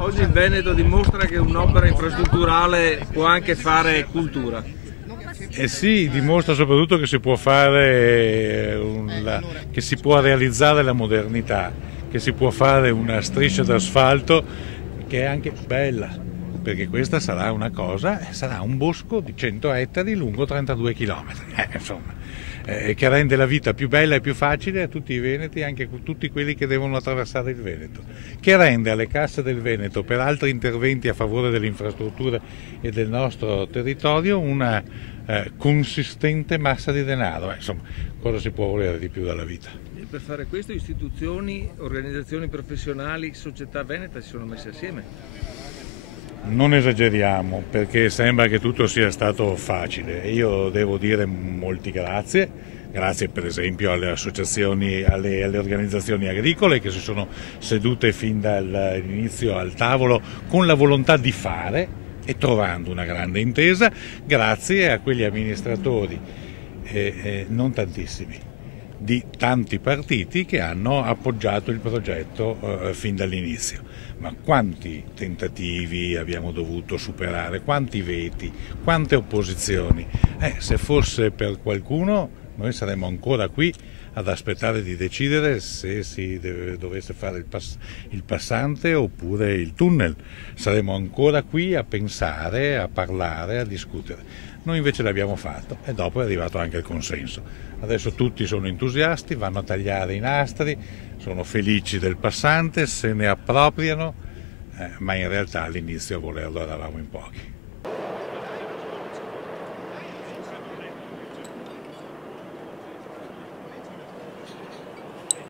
Oggi il Veneto dimostra che un'opera infrastrutturale può anche fare cultura. Eh sì, dimostra soprattutto che si può fare, che si può realizzare la modernità, che si può fare una striscia d'asfalto che è anche bella, perché questa sarà una cosa, sarà un bosco di 100 ettari lungo 32 km, che rende la vita più bella e più facile a tutti i veneti, anche a tutti quelli che devono attraversare il Veneto, che rende alle casse del Veneto per altri interventi a favore delle infrastrutture e del nostro territorio una consistente massa di denaro. Insomma, cosa si può volere di più dalla vita? E per fare questo istituzioni, organizzazioni professionali, società veneta si sono messe assieme. Non esageriamo, perché sembra che tutto sia stato facile. Io devo dire molti grazie per esempio alle associazioni, alle organizzazioni agricole che si sono sedute fin dall'inizio al tavolo con la volontà di fare e trovando una grande intesa, grazie a quegli amministratori, non tantissimi, di tanti partiti che hanno appoggiato il progetto fin dall'inizio. Ma quanti tentativi abbiamo dovuto superare, quanti veti, quante opposizioni. Se fosse per qualcuno noi saremmo ancora qui ad aspettare di decidere se si dovesse fare il passante oppure il tunnel. Saremmo ancora qui a pensare, a parlare, a discutere. Noi invece l'abbiamo fatto e dopo è arrivato anche il consenso. Adesso tutti sono entusiasti, vanno a tagliare i nastri, sono felici del passante, se ne appropriano, ma in realtà all'inizio a volerlo eravamo in pochi.